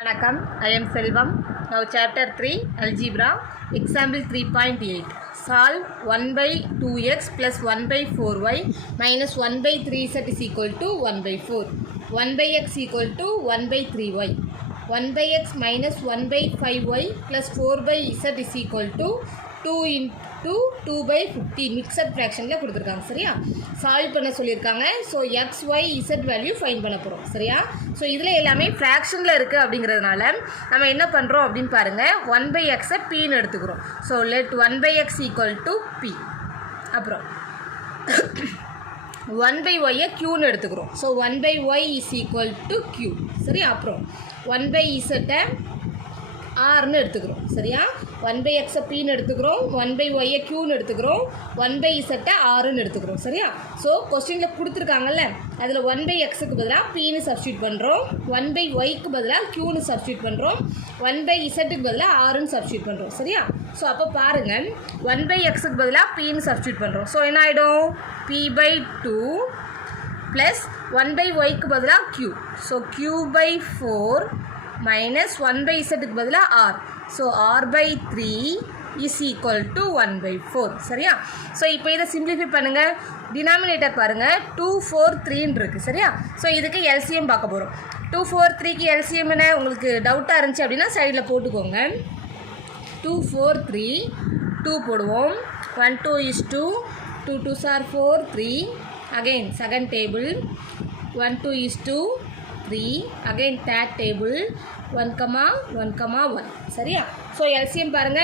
Vanakkam, I am Selvam. Now chapter 3 Algebra, example 3.8. Solve 1 by 2x plus 1 by 4y minus 1 by 3z is equal to 1 by 4. 1 by x equal to 1 by 3y. 1 by x minus 1 by 5y plus 4 by z is equal to 2 into 2 by 50 mixed fraction ல கொடுத்திருக்காங்க சரியா solve பண்ண சொல்லிருக்காங்க so x y z value find பண்ண போறோம் சரியா so இதுல எல்லாமே ஃபிராக்ஷன்ல இருக்கு அப்படிங்கிறதுனால நம்ம என்ன பண்றோம் அப்படினு பாருங்க 1 by x p ன்னு எடுத்துக்கிறோம் so let 1 by x equal to p அப்புறம் 1 by y q ன்னு எடுத்துக்கிறோம் so 1 by y is equal to q சரி அப்புறம் 1 by z r ன்னு எடுத்துக்கிறோம் சரியா 1 by x p ன்னு எடுத்துக்கிறோம் 1 by y q ன்னு எடுத்துக்கிறோம் 1 by z r ன்னு எடுத்துக்கிறோம் சரியா சோ क्वेश्चनல கொடுத்திருக்காங்கல அதுல 1 by x க்கு பதிலா p ன்னு சப்ஸ்டிட்யூட் பண்றோம் 1 by y க்கு பதிலா q ன்னு சப்ஸ்டிட்யூட் பண்றோம் 1 by z க்கு பதிலா r ன்னு சப்ஸ்டிட்யூட் பண்றோம் சரியா சோ அப்ப பாருங்க 1 by x க்கு பதிலா p ன்னு சப்ஸ்டிட்யூட் பண்றோம் சோ என்ன ஆயிடும் p by 2 plus 1 by y க்கு பதிலா q so q by 4 minus 1 by z க்கு பதிலா r so r by 3 is equal to 1 by 4 சரியா so இப்போ இத சிம்பிளிஃபை பண்ணுங்க டினாமினேட்டர் பாருங்க 2 4 3 ன்னு இருக்கு சரியா so இதுக்கு LCM பார்க்க போறோம் 2 4 3 க்கு LCM என்ன உங்களுக்கு டவுட்டா இருந்துச்சு அப்படினா சைடுல போட்டுக்கோங்க 2 4 3 2 போடுவோம் 1 2 is 2 2 2s are 4 3 again second table 1 2 is 2 3 again third table 1 comma 1 சரியா so LCM பாருங்க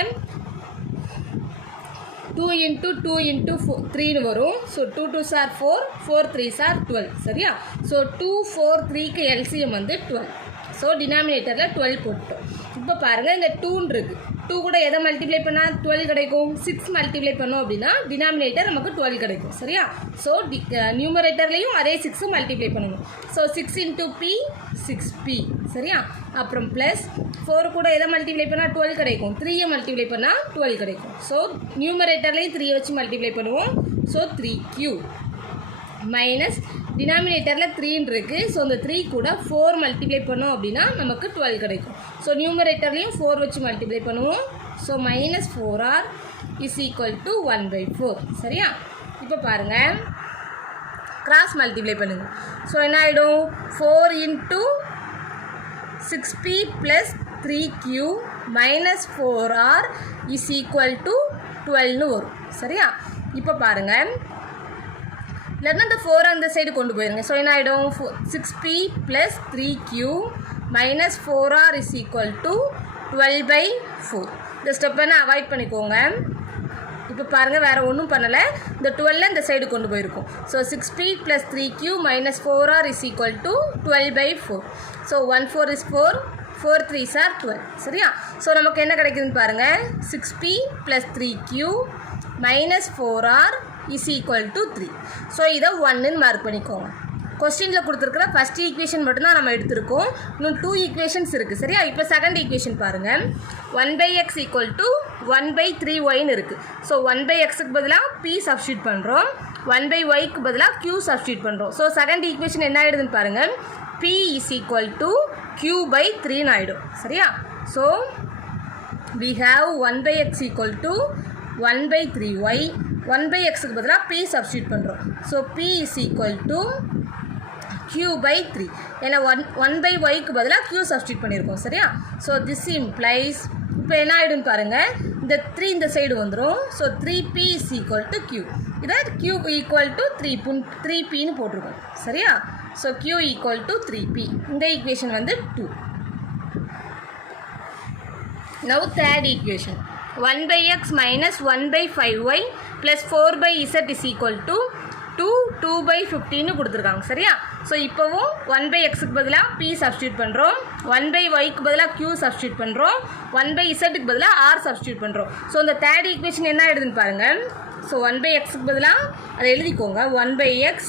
2 into 2 into 3 ன்னு வரும் so 2 2s are 4 4 3s are 12 சரியா so 2 4 3 க்கு LCM வந்து 12 so denominatorல 12 போட்டுட்டோம் இப்போ பாருங்க இந்த 2 ன்னு இருக்கு 2 கூட எதை மல்டிப்ளை பண்ணா 12 கிடைக்கும் 6 மல்டிப்ளை பண்ணோம் அப்படினா டினாமினேட்டர் நமக்கு 12 கிடைக்கும் சரியா சோ நியூமரேட்டர்லயும் அதே 6 மல்டிப்ளை பண்ணனும் சோ 6 into p 6p சரியா அப்புறம் பிளஸ் 4 கூட எதை மல்டிப்ளை பண்ணா 12 கிடைக்கும் 3 ஐ மல்டிப்ளை பண்ணா 12 கிடைக்கும் சோ நியூமரேட்டர்லயும் 3 வச்சு மல்டிப்ளை பண்ணுவோம் சோ 3q மைனஸ் டினாமினேட்டரில் 3 இருக்கு ஸோ அந்த 3 கூட 4 மல்டிப்ளை பண்ணோம் அப்படின்னா நமக்கு 12 கிடைக்கும் ஸோ நியூமரேட்டர்லையும் 4 வச்சு மல்டிப்ளை பண்ணுவோம் so minus 4r is equal to 1 by 4 சரியா இப்போ பாருங்கள் கிராஸ் மல்டிப்ளை பண்ணுங்க ஸோ என்ன ஆகிடும் 4 into 6p plus 3q minus 4r is equal to 12ன்னு வரும் சரியா இப்போ பாருங்கள் இல்லைன்னா இந்த 4 அந்த சைடு கொண்டு போயிருங்க ஸோ என்ன ஆகிடும் 6p plus 3q minus 4r is equal to 12 by 4 இந்த ஸ்டெப்பை அவாய்ட் பண்ணிக்கோங்க இப்போ பாருங்கள் வேறு ஒன்றும் பண்ணலை இந்த 12 இந்த சைடு கொண்டு போயிருக்கோம் so 6p plus 3q minus 4r is equal to 12 by 4 so 1 4 is 4 4 3s are 12 சரியா ஸோ நமக்கு என்ன கிடைக்குதுன்னு பாருங்கள் 6p plus 3q minus 4r is equal to 3 so இதை 1ன்னு மார்க் பண்ணிக்கோங்க கொஸ்டினில் கொடுத்துருக்குற ஃபஸ்ட் ஈக்குவேஷன் மட்டும்தான் நம்ம எடுத்திருக்கோம் இன்னும் 2 ஈக்குவேஷன்ஸ் இருக்குது சரியா இப்போ செகண்ட் ஈக்குவேஷன் பாருங்கள் 1 by x equal to 1 by 3yன்னு இருக்குது ஸோ 1 by xக்கு பதிலாக p சப்ஸ்டியூட் பண்ணுறோம் 1 by yக்கு பதிலாக q சப்ஸ்டியூட் பண்ணுறோம் ஸோ செகண்ட் ஈக்குவேஷன் என்ன ஆகிடுதுன்னு பாருங்கள் p is equal to q by 3ன்னு ஆகிடும் சரியா so we have 1 by x equal to 1 by 3y 1 by x க்கு பதிலாக p சப்ஸ்டியூட் பண்ணுறோம் so p is equal to q by 3 ஏன்னா 1 by y க்கு பதிலாக q சப்ஸ்டியூட் பண்ணியிருக்கோம் சரியா ஸோ திஸ் இம்ப்ளைஸ் இப்போ என்ன ஆகிடும்னு பாருங்கள் இந்த 3 இந்த சைடு வந்துடும் so 3p is equal to q இதை q equal to 3pன்னு போட்டிருக்கோம் சரியா so q equal to 3p இந்த ஈக்குவேஷன் வந்து 2 now third equation 1 by x minus 1 by 5y plus 4 by z is equal to 2 by 15 கொடுத்துருக்காங்க சரியா so இப்போவும் 1 by xக்கு பதிலாக p substitute பண்ணுறோம் 1 by yக்கு பதிலாக q சப்ஸ்டியூட் பண்ணுறோம் 1 by zக்கு பதிலாக r சப்ஸ்டியூட் பண்ணுறோம் ஸோ இந்த தேர்ட் ஈக்குவேஷன் என்ன ஆகிடுதுன்னு பாருங்கள் ஸோ 1 by xக்கு பதிலாக அதை எழுதிக்கோங்க 1 by x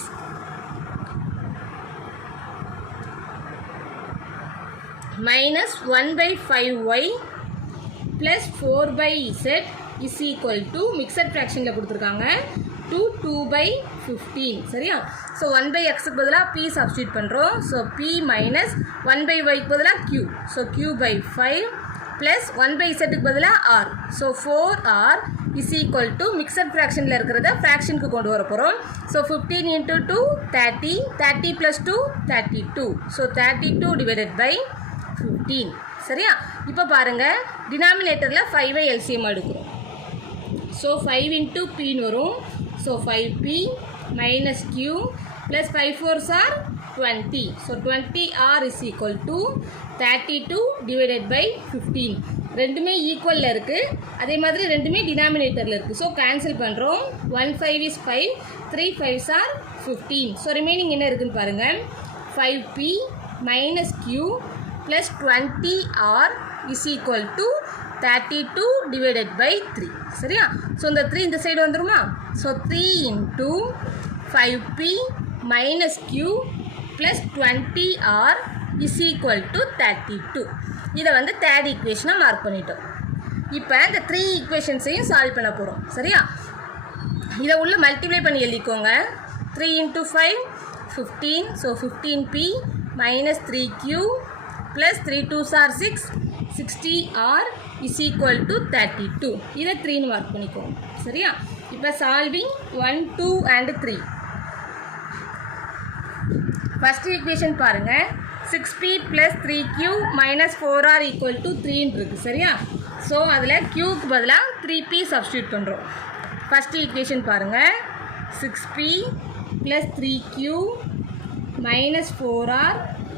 minus 1 by 5y plus 4 by z is equal to mixed fractionல கொடுத்துருக்காங்க into 2/15 சரியா. ஸோ 1/xக்கு பதிலாக p சப்ஸ்டியூட் பண்ணுறோம். ஸோ p மைனஸ் 1/yக்கு பதிலாக q. ஸோ q/5 ப்ளஸ் 1/zக்கு பதிலாக r. So 4r is equal to mixed ஃப்ராக்ஷனில் இருக்கிறத ஃப்ராக்ஷனுக்கு கொண்டு வர போகிறோம். So 15 into 2 30, 30 plus 2 32. So 32 divided by 15 சரியா. இப்போ பாருங்கள் டினாமினேட்டரில் 5 எல்சிஎம் எடுக்கிறோம். ஸோ 5 into pன்னு வரும். So 5p minus q plus 5 4s are 20. So 20r is equal to 32 divided by 15. ரெண்டுமே ஈக்குவலில் இருக்குது, அதே மாதிரி ரெண்டுமே டினாமினேட்டரில் இருக்குது. ஸோ கேன்சல் பண்ணுறோம். 1 5 is 5, 3 5s are 15. So remaining என்ன இருக்குதுன்னு பாருங்கள். 5p minus q plus 20r is equal to 32 divided by 3 சரியா. ஸோ இந்த 3 இந்த சைடு வந்துருமா. So 3 into 5p minus q plus 20r is equal to 32. இதை வந்து தேர்ட் ஈக்குவேஷனாக மார்க் பண்ணிட்டோம். இப்போ இந்த 3 ஈக்குவேஷன்ஸையும் சால்வ் பண்ண போகிறோம் சரியா. இதை உள்ள மல்டிப்ளை பண்ணி எழுதிக்கோங்க. 3 into 5 15. So 15p minus 3q plus 3 2s are 6, 60r is equal to 32. இதை 3ன்னு மார்க் பண்ணிக்கோங்க சரியா. இப்போ சால்விங் 1 2 and 3. ஃபஸ்ட் ஈக்குவேஷன் பாருங்கள். 6p plus 3q minus 4r equal to 3ன்னு இருக்குது சரியா. ஸோ அதில் க்யூக்கு பதிலாக 3p சப்ஸ்டியூட் பண்ணுறோம். ஃபஸ்ட் ஈக்குவேஷன் பாருங்கள். 6p plus 3q minus 4r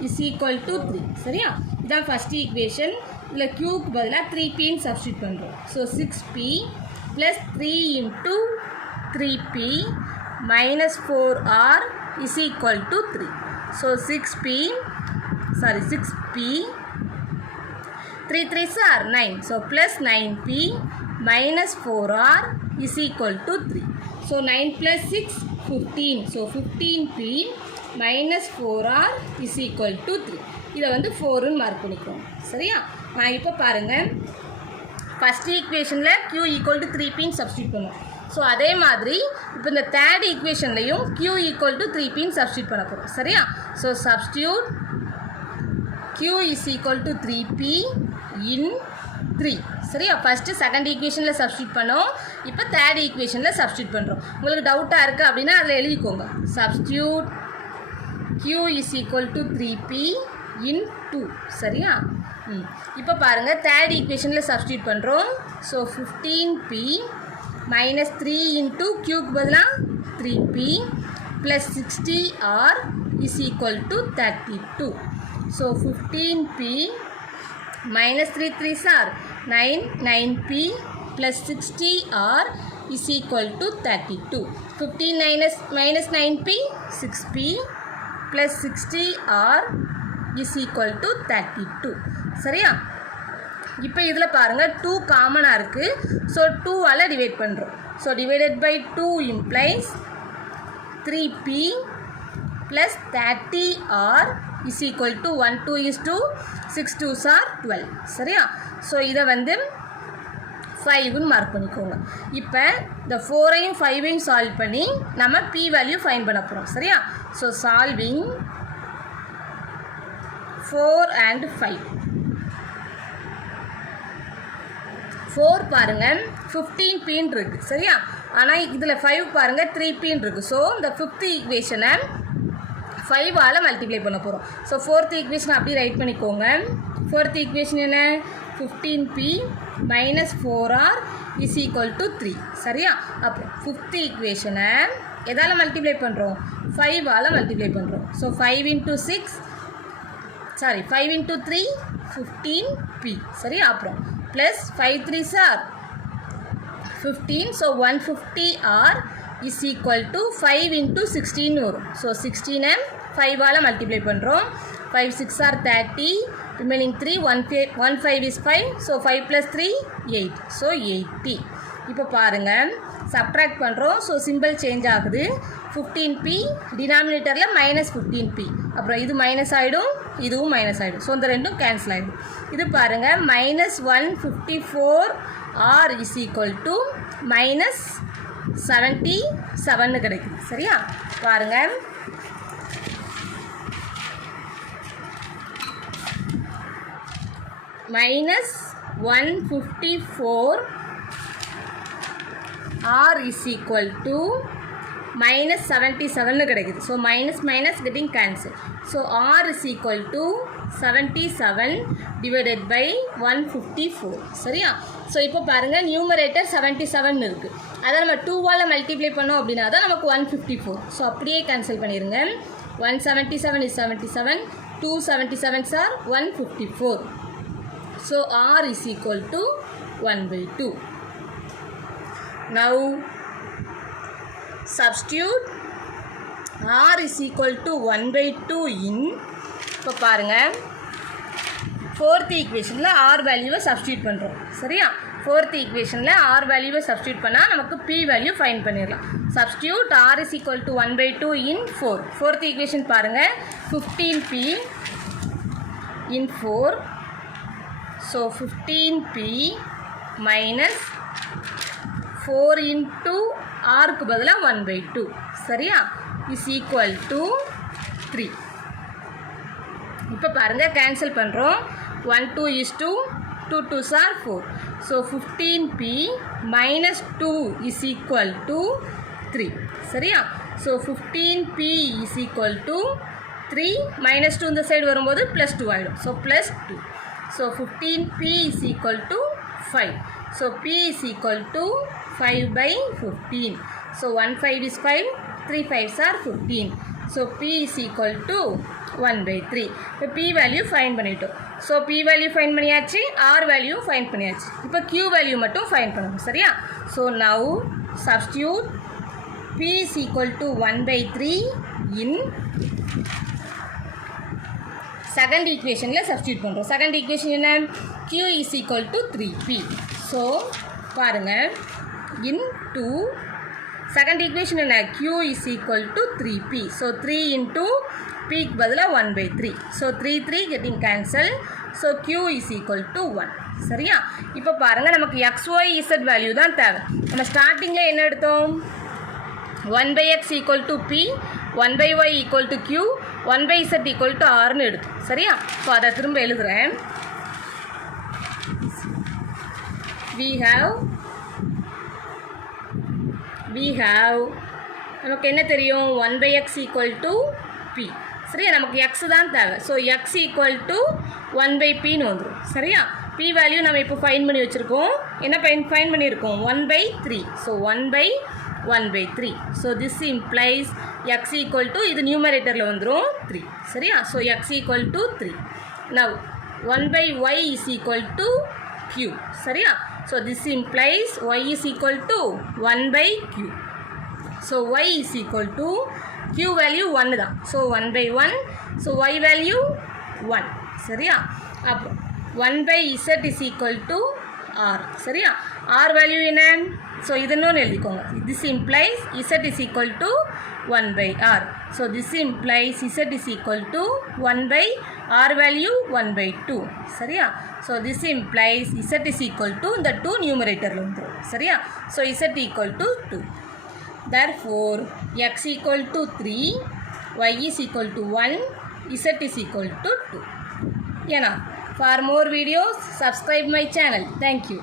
is equal to 3 சரியா. இதான் ஃபஸ்ட் ஈக்குவேஷன். இதில் க்யூக்கு பதிலாக 3pன்னு சப்ஸ்டியூட் பண்ணுறோம். So 6p plus 3 into 3p minus 4r is equal to 3. So 6p 3 3s are 9. So plus 9p minus 4r is equal to 3. So 9 plus 6 15. So 15p minus 4r is equal to 3. இதை வந்து 4ன்னு mark பண்ணிக்கிறோம் சரியா. நான் இப்போ பாருங்கள் first ஈக்குவேஷனில் q equal to 3pன்னு substitute பண்ணுவோம். ஸோ அதே மாதிரி இப்போ இந்த தேர்ட் ஈக்குவேஷன்லையும் q ஈக்குவல் டு 3pன்னு சப்ஸ்டியூட் பண்ண போகிறோம் சரியா. So substitute q is equal to 3p in 3 சரியா. ஃபஸ்ட்டு செகண்ட் ஈக்குவேஷனில் சப்ஸ்டியூட் பண்ணோம், இப்போ தேர்ட் ஈக்குவேஷனில் சப்ஸ்டியூட் பண்ணுறோம். உங்களுக்கு டவுட்டாக இருக்குது அப்படின்னா அதில் எழுதிக்கோங்க. Substitute q is equal to 3p in 2 சரியா. இப்போ பாருங்கள் தேர்ட் ஈக்குவேஷனில் சப்ஸ்டியூட் பண்ணுறோம். ஸோ 15p minus 3 into க்யூக்கு பதிலாக 3p plus 60r is equal to 32. So 15p minus 3 3s are 9, 9p plus 60r is equal to 32. 15 minus 9p 6p plus 60r is equal to 32 சரியா. இப்போ இதில் பாருங்கள் 2 காமனாக இருக்குது. So 2ஆல் divide பண்ணுறோம். So divided by 2 implies 3p plus 30r is equal to 1 2 is 2, 6 2s are 12 சரியா. So இதை வந்து 5ன்னு மார்க் பண்ணிக்கோங்க. இப்போ இந்த 4ஐயும் 5ஐயும் சால்வ் பண்ணி நம்ம p வேல்யூ ஃபைண்ட் பண்ண போகிறோம் சரியா. So solving 4 and 5. 4 பாருங்கள் 15pன்னு இருக்குது சரியா. ஆனால் இதில் 5 பாருங்கள் 3pன்னு இருக்குது. ஸோ இந்த 5th ஈக்குவேஷனை 5ஆல் மல்டிப்ளை பண்ண போகிறோம். ஸோ 4th ஈக்குவேஷனை அப்படியே ரைட் பண்ணிக்கோங்க. 4th ஈக்குவேஷன் என்ன 15p minus 4r is equal to 3 சரியா. அப்புறம் 5th ஈக்குவேஷனை எதால் மல்டிப்ளை பண்ணுறோம் 5ஆல் மல்டிப்ளை பண்ணுறோம். ஸோ 5 into 3 15p சரியா. அப்புறம் plus 5 3s are 15. So 150r is equal to 5 into 16 வரும். ஸோ 16ஐ 5ஆல் மல்டிப்ளை பண்ணுறோம். 5 6 are 30, remaining 3, 1 5 is 5. So 5 plus 3 8. So 80. இப்போ பாருங்கள் சப்ட்ராக்ட் பண்ணுறோம். ஸோ சிம்பிள் சேஞ்ச் ஆகுது. 15p டினாமினேட்டரில் மைனஸ் 15p. அப்புறம் இது மைனஸ் ஆகிடும், இதுவும் மைனஸ் ஆகிடும். ஸோ இந்த ரெண்டும் கேன்சல் ஆகிடும். இது பாருங்கள் minus 154r is equal to minus 77 கிடைக்குது. சரியா? பாருங்கள், -154 r is equal to -77 கிடைக்குது. So minus minus getting cancel. So r is equal to 77 divided by 154. சரியா? ஸோ இப்போ பாருங்கள், நியூமரேட்டர் 77 இருக்குது. அதை நம்ம 2வால் மல்டிப்ளை பண்ணோம் அப்படின்னா தான் நமக்கு 154. ஸோ அப்படியே கேன்சல் பண்ணிடுங்க. 177 is 77, 277s are 154. So r is equal to 1/2. Now substitute r is equal to 1/2 in, இப்போ பாருங்கள், 4th ஈக்குவேஷனில் r வேல்யூவை சப்ஸ்டியூட் பண்ணுறோம். சரியா? 4th ஈக்குவேஷனில் r வேல்யூவை சப்ஸ்டியூட் பண்ணால் நமக்கு p வேல்யூ ஃபைண்ட் பண்ணிடலாம். Substitute r is equal to 1/2 in 4. 4th equation பாருங்கள், 15p in 4. So 15p minus 4 into rக்கு பதிலாக 1/2. சரியா? is equal to 3. இப்போ பாருங்கள், கேன்சல் பண்ணுறோம். 1 2 is 2, 2 2s are 4. So 15p minus 2 is equal to 3. சரியா? So 15p is equal to 3 minus 2 இந்த side வரும்போது +2 ஆகிடும். So +2. So 15p is equal to 5. So p is equal to 5/15. So 1 5 is 5, 3 5s are 15. So p is equal to 1/3. இப்போ p value find பண்ணிட்டோம். So p value find பண்ணியாச்சு, r value find பண்ணியாச்சு. இப்போ q value மட்டும் find பண்ணணும். சரியா? So now substitute p is equal to 1/3 in second ஈக்குவேஷனில் substitute பண்ணுறோம். செகண்ட் ஈக்குவேஷன் என்ன? q is equal to 3p. So பாருங்கள், இன்டூ செகண்ட் ஈக்குவேஷன் என்ன? q is equal to 3p. So 3 into pக்கு பதிலாக 1/3. So 3 3 getting cancel. So q is equal to 1. சரியா? இப்போ பாருங்கள், நமக்கு xy z வேல்யூ தான் தேவை. நம்ம ஸ்டார்டிங்கில் என்ன எடுத்தோம்? 1/x equal to p, 1/y equal to q, 1/z equal to rன்னு எடுத்தோம். சரியா? ஸோ அதை திரும்ப எழுதுகிறேன். we have நமக்கு என்ன தெரியும்? 1/x equal to p. சரியா? நமக்கு x தான் தேவை. ஸோ x equal to 1/pன்னு வந்துடும். சரியா? p வேல்யூ நம்ம இப்போ ஃபைண்ட் பண்ணி வச்சுருக்கோம். என்ன ஃபைண்ட் பண்ணியிருக்கோம்? 1/3. So 1/3. So this implies x equal to, இது நியூமரேட்டரில் வந்துடும் 3. சரியா? So x equal to 3. Now 1/y is equal to q. சரியா? So this implies y is equal to 1/q. So y is equal to q value 1 தான். So 1/1. So y value 1. சரியா? அப்போ 1/z is equal to r. சரியா? r value என்ன? So இதனோன்னு எழுதிக்கோங்க. This implies z is equal to 1/r. So this implies z is equal to 1/r value 1/2. சரியா? So this implies z is equal to இந்த 2 நியூமரேட்டரில் வந்துடும். சரியா? So z equal to 2. Therefore x equal to 3, y is equal to 1, z is equal to 2. For more videos, subscribe my channel. Thank you.